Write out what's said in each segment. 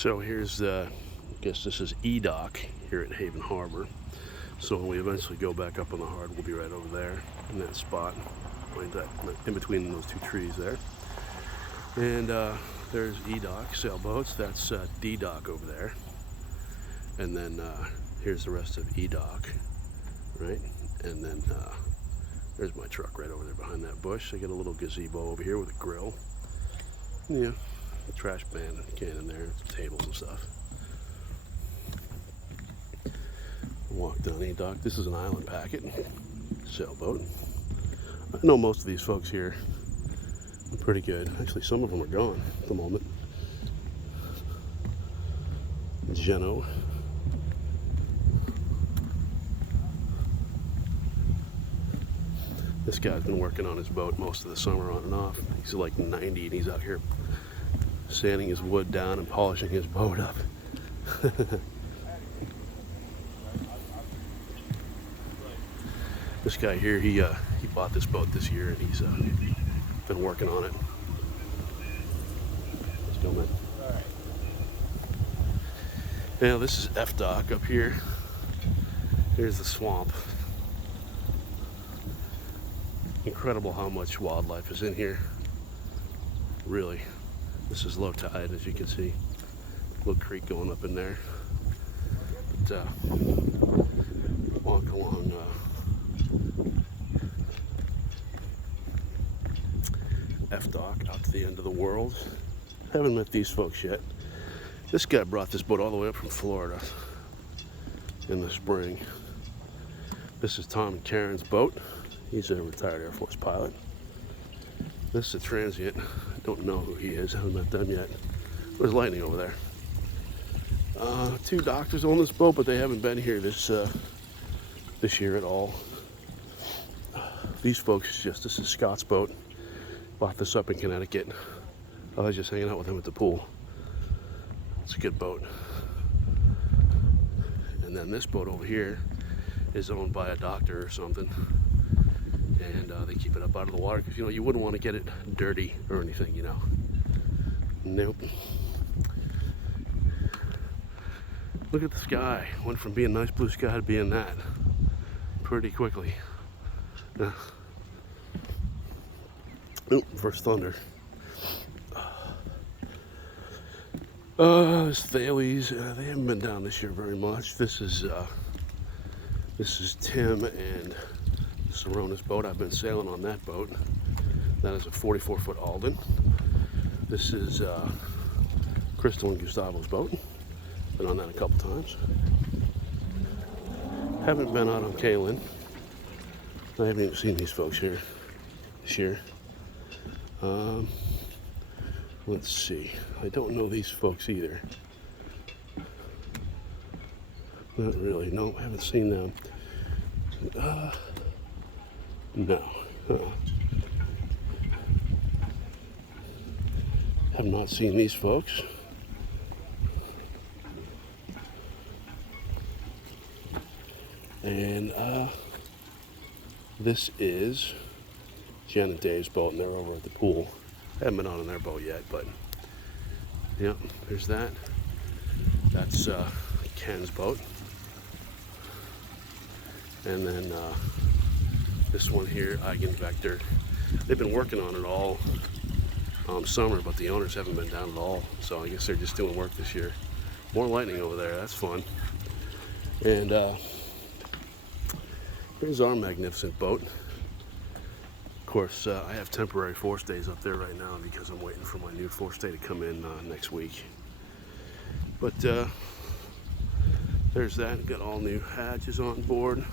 So here's I guess this is E-Dock here at Haven Harbor. So when we eventually go back up on the hard, we'll be right over there in that spot, like that, in between those two trees there. And there's E-Dock sailboats. That's D-Dock over there. And then here's the rest of E-Dock, right? And then there's my truck right over there behind that bush. I got a little gazebo over here with a grill. Yeah, a trash can in there, tables and stuff. Walk down E-Dock. This is an island packet sailboat. I know most of these folks here are pretty good. Actually, some of them are gone at the moment. Geno. This guy's been working on his boat most of the summer on and off. He's like 90 and he's out here sanding his wood down and polishing his boat up. This guy here, he bought this boat this year and he's been working on it. Let's go, man. All right. Now this is F-Dock up here. Here's the swamp. Incredible how much wildlife is in here. Really. This is low tide, as you can see. Little creek going up in there. But walk along F-Dock out to the end of the world. Haven't met these folks yet. This guy brought this boat all the way up from Florida in the spring. This is Tom and Karen's boat. He's a retired Air Force pilot. This is a transient. I don't know who he is. I haven't met them yet. There's lightning over there. Two doctors on this boat, but they haven't been here this year at all. These folks this is Scott's boat. Bought this up in Connecticut. I was just hanging out with him at the pool. It's a good boat. And then this boat over here is owned by a doctor or something. And they keep it up out of the water because, you know, you wouldn't want to get it dirty or anything, you know. Nope. Look at the sky. Went from being nice blue sky to being that pretty quickly. Oop, first thunder. Thales, they haven't been down this year very much. This is Tim and Sarona's boat. I've been sailing on that boat. That is a 44-foot Alden. This is Crystal and Gustavo's boat. Been on that a couple times. Haven't been out on Kaylin. I haven't even seen these folks here this year. Let's see. I don't know these folks either. Not really. No, I haven't seen them. No. Have not seen these folks. And this is Jen and Dave's boat, and they're over at the pool. I haven't been on their boat yet, but yeah, there's that. That's Ken's boat. And then this one here, Eigenvector. They've been working on it all summer, but the owners haven't been down at all. So I guess they're just doing work this year. More lightning over there, that's fun. And here's our magnificent boat. Of course, I have temporary forestays up there right now because I'm waiting for my new forestay to come in next week. But there's that. Got all new hatches on board.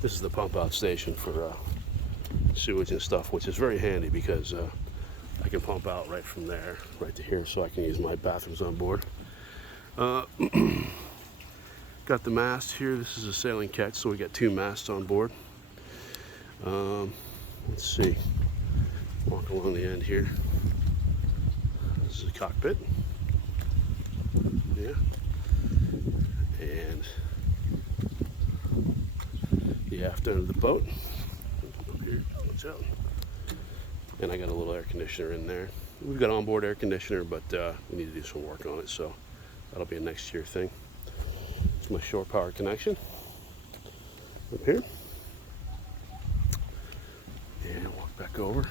This is the pump out station for sewage and stuff, which is very handy because I can pump out right from there, right to here, so I can use my bathrooms on board. Got the mast here. This is a sailing catch, so we got two masts on board. Let's see. Walk along the end here. This is a cockpit. Yeah. And the aft end of the boat. Up here. Watch out. And I got a little air conditioner in there. We've got onboard air conditioner, but we need to do some work on it, so That'll be a next year thing. It's my shore power connection up here. And walk back over.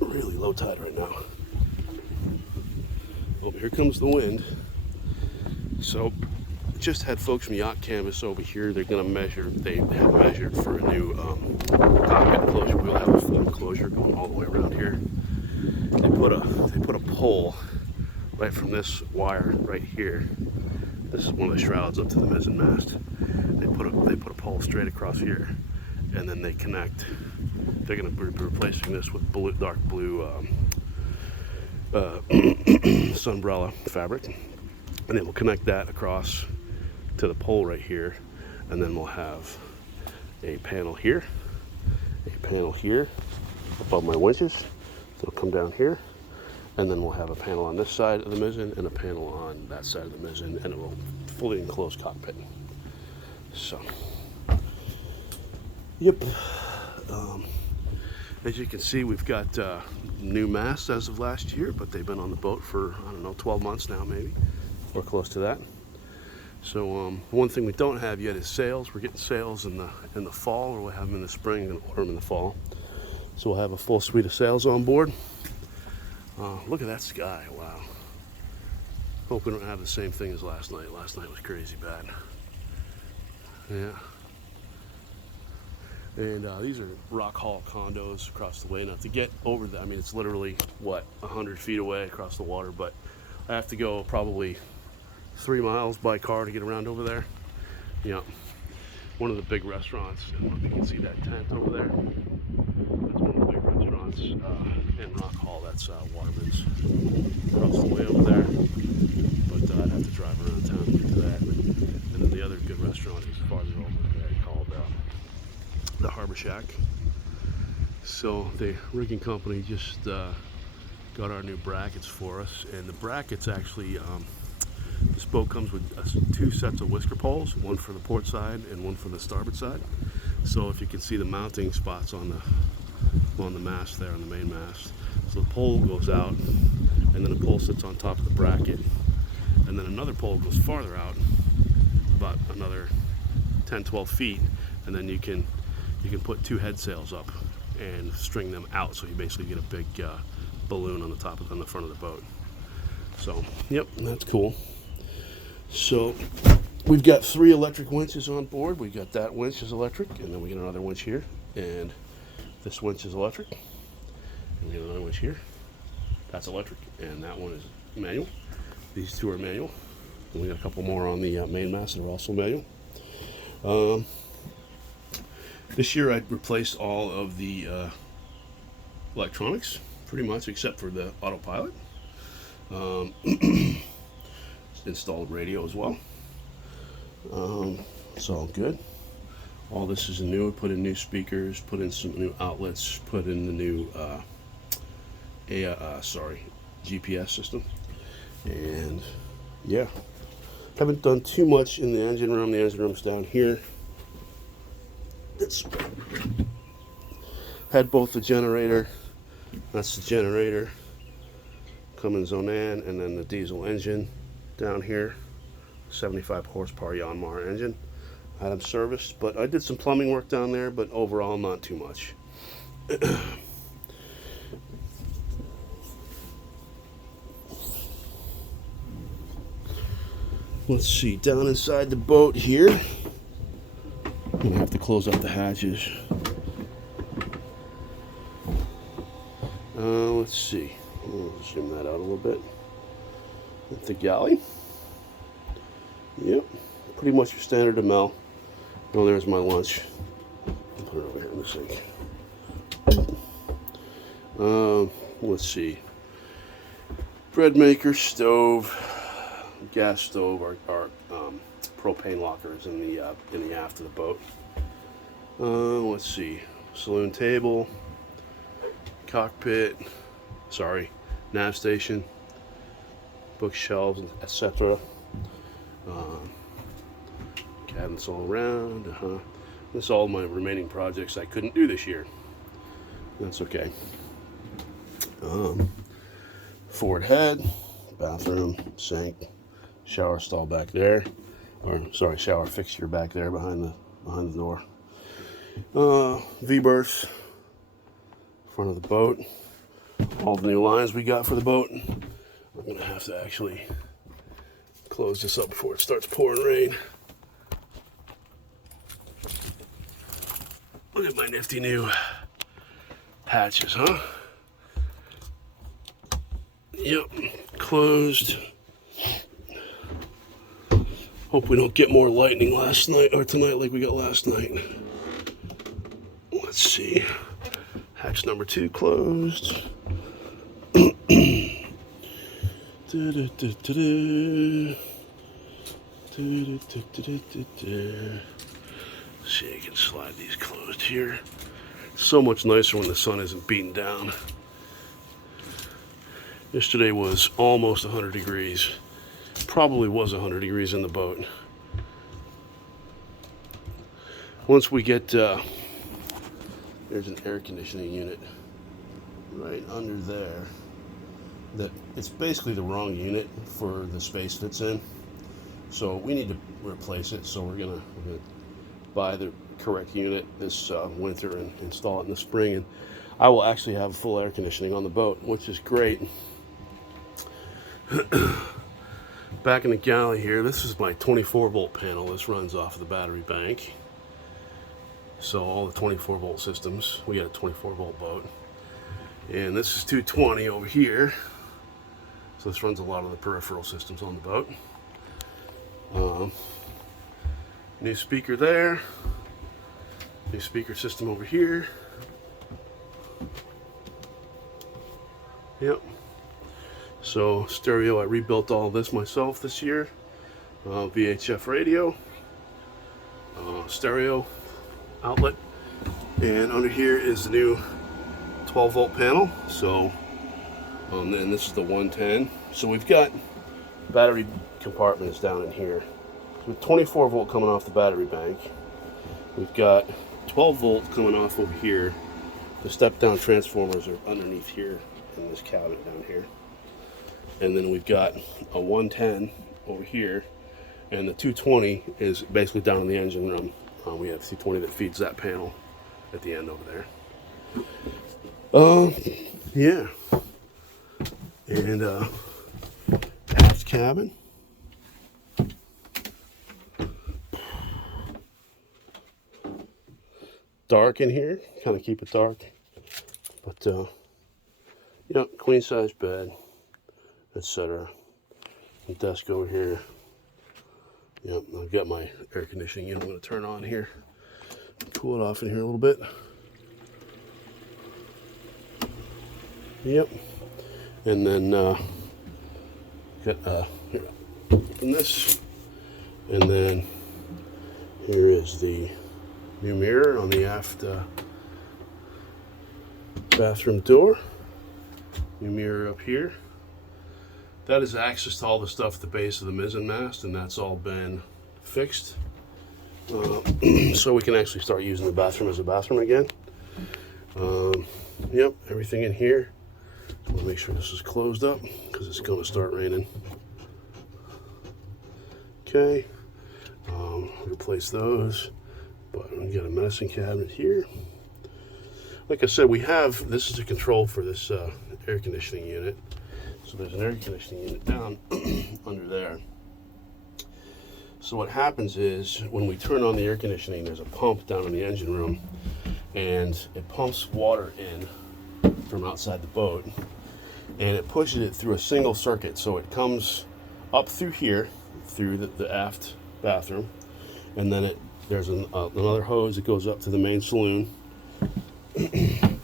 Really low tide right now. Oh, here comes the wind. So, just had folks from Yacht Canvas over here. They're going to measure. They have measured for a new cockpit enclosure. We'll have a full enclosure going all the way around here. They put a pole right from this wire right here. This is one of the shrouds up to the mizzen mast. They put a pole straight across here, and then they connect. They're going to be replacing this with dark blue sunbrella fabric, and it will connect that across to the pole right here, and then we'll have a panel here above my winches. It'll come down here, and then we'll have a panel on this side of the mizzen and a panel on that side of the mizzen, and it will fully enclosed cockpit. So, yep. As you can see, we've got new masts as of last year, but they've been on the boat for, I don't know, 12 months now maybe, or close to that. So one thing we don't have yet is sails. We're getting sails in the fall, or we'll have them in the spring and order them in the fall. So we'll have a full suite of sails on board. Look at that sky, wow. Hope we don't have the same thing as last night. Last night was crazy bad. Yeah. And these are rock hall condos across the way. Now to get over I mean, it's literally, what, 100 feet away across the water, but I have to go probably 3 miles by car to get around over there. Yeah. One of the big restaurants, I don't know if you can see that tent over there. That's one of the big restaurants in Rock Hall. That's Waterman's across the way over there. But I'd have to drive around town to get to that. And then the other good restaurant is farther over there called the Harbor Shack. So the rigging company just got our new brackets for us, and the brackets actually, this boat comes with 2 sets of whisker poles, one for the port side and one for the starboard side. So if you can see the mounting spots on the mast there, on the main mast. So the pole goes out, and then a pole sits on top of the bracket, and then another pole goes farther out, about another 10-12 feet, and then you can put 2 head sails up and string them out, so you basically get a big balloon on the front of the boat. So, yep, that's cool. So, we've got 3 electric winches on board. We got that winch is electric, and then we get another winch here, and this winch is electric, and we get another winch here. That's electric, and that one is manual. These 2 are manual, and we got a couple more on the main mast that are also manual. This year I replaced all of the electronics, pretty much, except for the autopilot. Installed radio as well. It's all good. All this is new. Put in new speakers, put in some new outlets, put in the new GPS system. And yeah, haven't done too much in the engine room. The engine room's down here. It's had both the generator, that's the generator, Cummins Onan, and then the diesel engine down here, 75 horsepower Yanmar engine. I had them serviced, but I did some plumbing work down there, but overall not too much. Let's see, down inside the boat here, I'm gonna have to close up the hatches. Let's see. We'll zoom that out a little bit. At the galley. Yep. Pretty much your standard AMEL. Oh, there's my lunch. I'll put it over here in the sink. Let's see. Bread maker, stove, gas stove, our propane lockers in the aft of the boat. Let's see, saloon table, cockpit, nav station, bookshelves, etc. Cabinets all around. This is all my remaining projects I couldn't do this year. That's okay. Forward head, bathroom, sink, shower stall back there, or sorry, shower fixture back there behind the door. V-berth, front of the boat. All the new lines we got for the boat. I'm gonna have to actually close this up before it starts pouring rain. Look at my nifty new hatches, huh? Yep, closed. Hope we don't get more lightning last night or tonight like we got last night. Let's see. Hatch number 2 closed. See, I can slide these closed here. So much nicer when the sun isn't beating down. Yesterday was almost 100 degrees. Probably was 100 degrees in the boat. Once we get, there's an air conditioning unit right under there. That it's basically the wrong unit for the space that's in. So we need to replace it. So we're gonna buy the correct unit this winter and install it in the spring. And I will actually have full air conditioning on the boat, which is great. Back in the galley here, this is my 24-volt panel. This runs off of the battery bank. So all the 24-volt systems, we got a 24-volt boat. And this is 220 over here. So this runs a lot of the peripheral systems on the boat. New speaker there. New speaker system over here. Yep. So stereo, I rebuilt all this myself this year. VHF radio, stereo outlet, and under here is the new 12-volt panel. So, and this is the 110. So we've got battery compartments down in here. With 24-volt coming off the battery bank, we've got 12-volt coming off over here. The step-down transformers are underneath here in this cabinet down here. And then we've got a 110 over here, and the 220 is basically down in the engine room. We have 220 that feeds that panel at the end over there. Yeah. And aft cabin. Dark in here, kind of keep it dark. But yeah, queen size bed, etc. Desk over here. Yep, I've got my air conditioning unit. I'm going to turn on here, cool it off in here a little bit. Yep, and then got here, open this, and then here is the new mirror on the aft bathroom door. New mirror up here. That is access to all the stuff at the base of the mizzen mast, and that's all been fixed. So we can actually start using the bathroom as a bathroom again. Yep, everything in here. I want to make sure this is closed up because it's going to start raining. Okay, replace those. But we got a medicine cabinet here. Like I said, this is a control for this air conditioning unit. So there's an air conditioning unit down under there. So what happens is when we turn on the air conditioning, there's a pump down in the engine room, and it pumps water in from outside the boat, and it pushes it through a single circuit. So it comes up through here, through the aft bathroom, and then there's another hose that goes up to the main saloon, and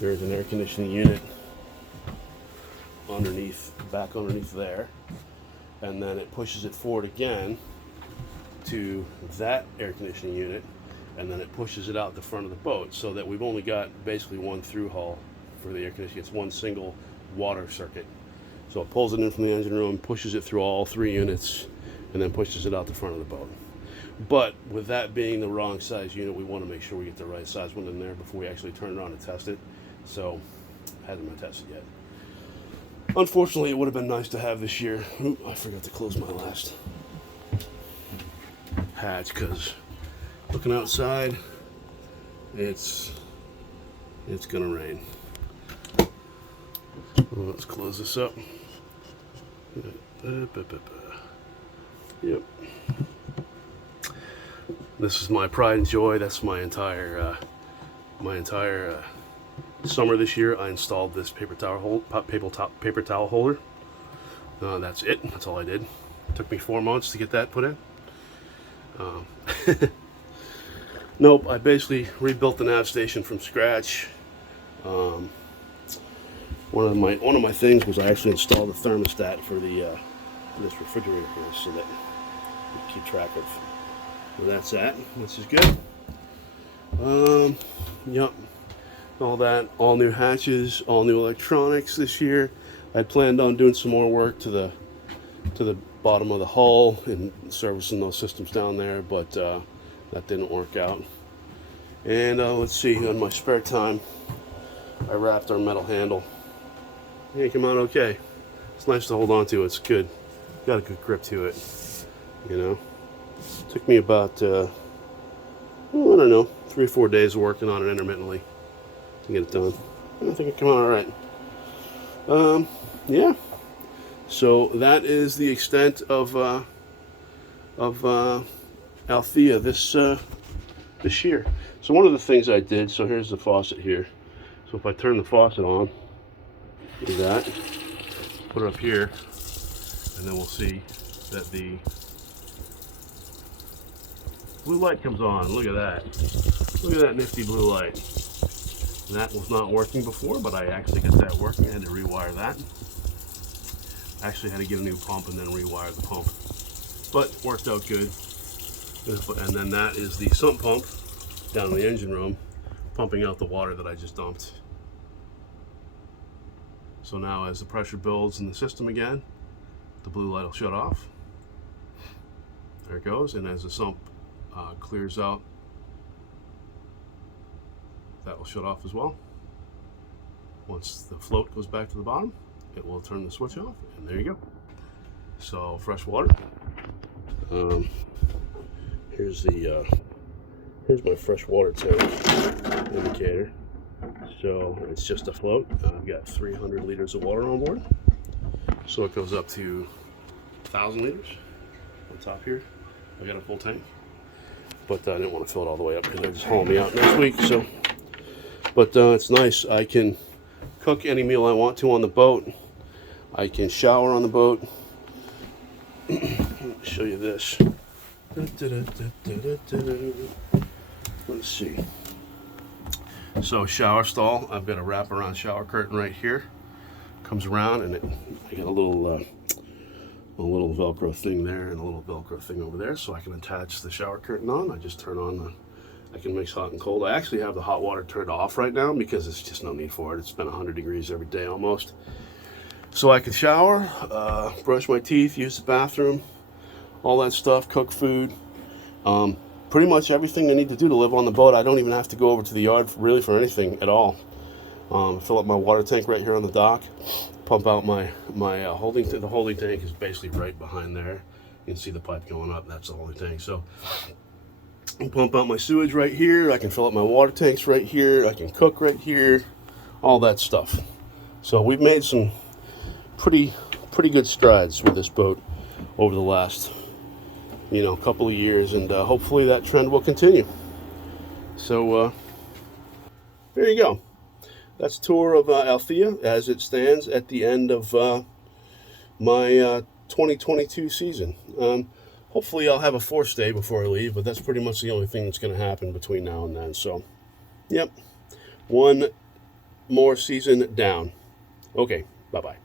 there's an air conditioning unit back underneath there, and then it pushes it forward again to that air conditioning unit, and then it pushes it out the front of the boat, so that we've only got basically one through hull for the air conditioning. It's one single water circuit. So it pulls it in from the engine room, pushes it through all 3 units, and then pushes it out the front of the boat. But with that being the wrong size unit, we want to make sure we get the right size one in there before we actually turn it on and test it. So, hasn't been tested yet. Unfortunately, it would have been nice to have this year. Ooh, I forgot to close my last hatch because looking outside, it's gonna rain. Well, let's close this up. Yep. This is my pride and joy. That's my entire summer this year. I installed this paper towel holder. That's it. That's all I did. It took me 4 months to get that put in. Nope. I basically rebuilt the nav station from scratch. One of my things was I actually installed a thermostat for the this refrigerator here, so that we keep track of where that's at. This is good. Yep. All that, all new hatches, all new electronics this year. I planned on doing some more work to the bottom of the hull and servicing those systems down there, but that didn't work out. And let's see, on my spare time, I wrapped our metal handle. Yeah, come on, okay. It's nice to hold on to. It's good. Got a good grip to it. You know, it took me about I don't know, 3 or 4 days of working on it intermittently to get it done. I think it came out all right. Yeah. So that is the extent of Althea this year. So one of the things I did. So here's the faucet here. So if I turn the faucet on, do that. Put it up here, and then we'll see that the blue light comes on. Look at that. Look at that nifty blue light. That was not working before, but I actually got that working. I had to rewire that. I actually had to get a new pump and then rewire the pump. But worked out good. And then that is the sump pump down in the engine room, pumping out the water that I just dumped. So now as the pressure builds in the system again, the blue light will shut off. There it goes. And as the sump clears out, that will shut off as well. Once the float goes back to the bottom, it will turn the switch off, and there you go. So fresh water. Here's my fresh water tank indicator. So it's just a float. I've got 300 liters of water on board. So it goes up to 1,000 liters on top here. I got a full tank, but I didn't want to fill it all the way up because they're just hauling me out next week. So, but it's nice. I can cook any meal I want to on the boat. I can shower on the boat. Show you this. Let's see. So shower stall. I've got a wraparound shower curtain right here. Comes around, and I got a little Velcro thing there and a little Velcro thing over there, so I can attach the shower curtain on. I just turn on I can mix hot and cold. I actually have the hot water turned off right now because there's just no need for it. It's been 100 degrees every day almost. So I can shower, brush my teeth, use the bathroom, all that stuff, cook food. Pretty much everything I need to do to live on the boat. I don't even have to go over to the yard really for anything at all. Fill up my water tank right here on the dock. Pump out my holding tank. The holding tank is basically right behind there. You can see the pipe going up. That's the holding tank. So I pump out my sewage right here. I can fill up my water tanks right here. I can cook right here. All that stuff. So we've made some pretty good strides with this boat over the last couple of years, and hopefully that trend will continue. So there you go. That's a tour of Althea as it stands at the end of my 2022 season. Hopefully I'll have a 4th stay before I leave, but that's pretty much the only thing that's going to happen between now and then. So, yep, one more season down. Okay, bye-bye.